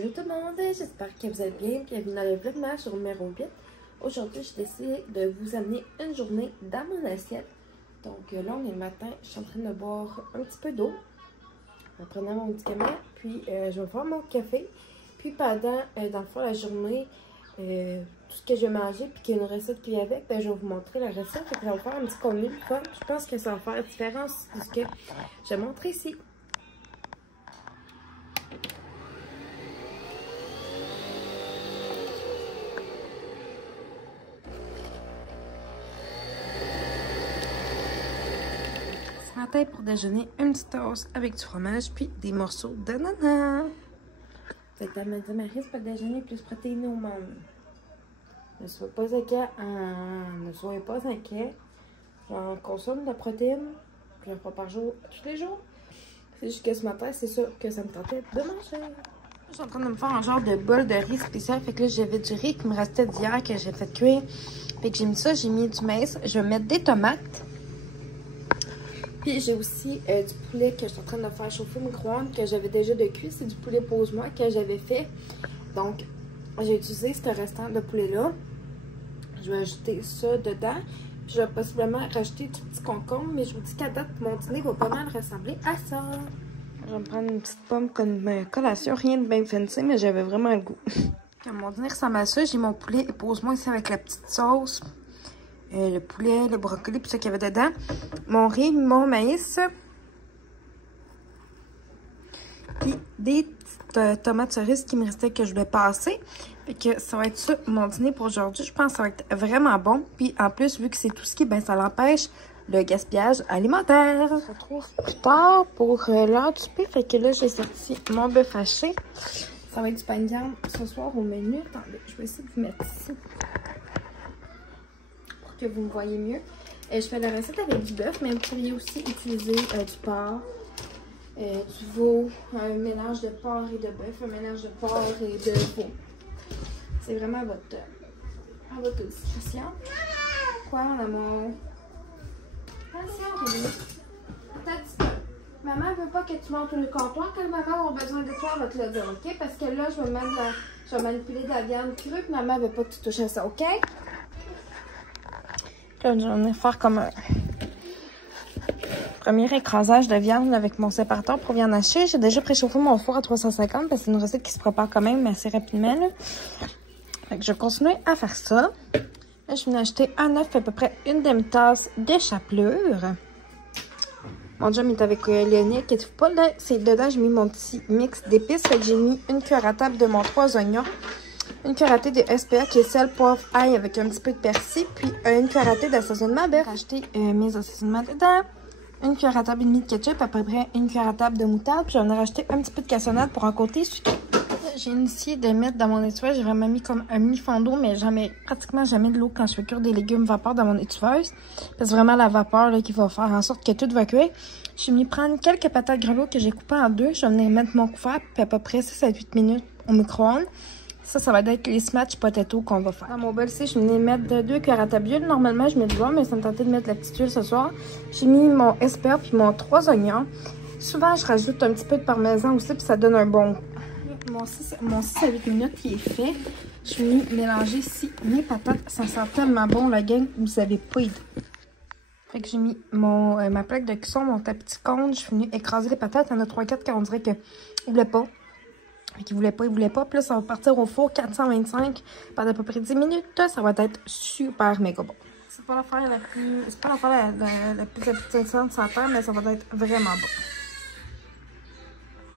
Allô tout le monde, j'espère que vous allez bien. Bienvenue dans le vlogmas numéro 8. Aujourd'hui, j'ai décidé de vous amener une journée dans mon assiette. Donc là, on est le matin, je suis en train de boire un petit peu d'eau en prenant mon médicament. Puis je vais faire mon café. Puis pendant, dans le fond, la journée, tout ce que je vais manger, puis qu'il y a une recette qu'il y avait, ben, je vais vous montrer la recette. Et puis on va faire un petit contenu de fun. Je pense que ça va faire la différence de ce que je vais montrer ici. Ce matin, pour déjeuner, une petite toast avec du fromage puis des morceaux d'ananas. Fait que elle m'a dit, Marie, c'est pas le déjeuner plus protéiné au monde. Ne soyez pas inquiet. Ne soyez pas inquiet. J'en consomme de la protéine. J'en prends par jour, tous les jours. C'est juste que ce matin, c'est ça que ça me tentait de manger. Je suis en train de me faire un genre de bol de riz spécial. Fait que là, j'avais du riz qui me restait d'hier que j'ai fait cuire. Fait que j'ai mis ça, j'ai mis du maïs. Je vais mettre des tomates. Puis j'ai aussi du poulet que je suis en train de faire chauffer au micro-ondes que j'avais déjà de cuit. C'est du poulet pose-moi que j'avais fait. Donc, j'ai utilisé ce restant de poulet-là. Je vais ajouter ça dedans. Puis je vais possiblement rajouter du petit concombre. Mais je vous dis qu'à date, mon dîner va pas mal ressembler à ça. Je vais me prendre une petite pomme comme collation. Rien de bien fancy, mais j'avais vraiment le goût. Quand mon dîner ressemble à ça, j'ai mon poulet et pose-moi ici avec la petite sauce. Le poulet, le brocoli, puis ça qu'il y avait dedans. Mon riz, mon maïs. Puis des petites tomates cerises qui me restaient que je voulais passer. Fait que ça va être ça mon dîner pour aujourd'hui. Je pense que ça va être vraiment bon. Puis en plus, vu que c'est tout ski, ben ça l'empêche le gaspillage alimentaire. On se retrouve plus tard pour l'heure du souper. Fait que là, j'ai sorti mon bœuf haché. Ça va être du pain de viande ce soir au menu. Attendez, je vais essayer de vous mettre ici. Que vous me voyez mieux. Je fais la recette avec du bœuf, mais vous pourriez aussi utiliser du porc, du veau, un mélange de porc et de bœuf, un mélange de porc et de veau. C'est vraiment à votre discrétion. Quoi, mon amour? Attention, Rémi. Attends un petit peu. Maman veut pas que tu montes le comptoir. Quand maman a besoin de toi, elle va te le dire, OK? Parce que là, je vais manipuler de la viande crue, puis maman veut pas que tu touches à ça, OK? Là, je vais faire comme un premier écrasage de viande avec mon séparateur pour viande hachée. J'ai déjà préchauffé mon four à 350 parce que c'est une recette qui se prépare quand même assez rapidement. Là. Fait que je vais continuer à faire ça. Là, je viens d'acheter un œuf à peu près une demi-tasse de chapelure. Mon job est avec Léonie qui est pas là. C'est dedans, j'ai mis mon petit mix d'épices. Fait que j'ai mis une cuillère à table de mon 3 oignons. Une cuillère à thé de SPA qui est sel, poivre, ail avec un petit peu de persil. Puis une cuillère à thé d'assaisonnement. J'ai racheté mes assaisonnements dedans. Une cuillère à table et demie de ketchup. À peu près une cuillère à table de moutarde. Puis j'en ai racheté un petit peu de cassonade pour un côté sucré. J'ai initié de mettre dans mon étouffeuse. J'ai vraiment mis comme un mini fond d'eau. Mais pratiquement jamais de l'eau quand je fais cuire des légumes vapeur dans mon étouffeuse. Parce que c'est vraiment la vapeur là, qui va faire en sorte que tout va cuire. J'ai mis prendre quelques patates grelots que j'ai coupées en deux. Je vais venir mettre mon couvert. Puis à peu près 6 à 8 minutes au micro-ondes. Ça va être les smash potato qu'on va faire. Dans mon bol ici, je venais mettre 2 cuillères à table d'huile. Normalement, je mets du beurre, mais ça me tentait de mettre la petite huile ce soir. J'ai mis mon SPA puis mon 3 oignons. Souvent, je rajoute un petit peu de parmesan aussi, puis ça donne un bon goût. Mon 6 à 8 minutes qui est fait. Je suis venue mélanger ici mes patates. Ça sent tellement bon, la gang, vous n'avez pas idée. Fait que j'ai mis ma plaque de cuisson, mon petit cône. Je suis venue écraser les patates. Il y en a 3-4 qu'on dirait qu'ils ne voulaient pas. Qui voulait pas. Puis là, ça va partir au four 425 pendant à peu près 10 minutes. Ça va être super méga bon. C'est pas l'affaire la plus... C'est pas l'affaire la plus appétissante sur la terre, mais ça va être vraiment bon.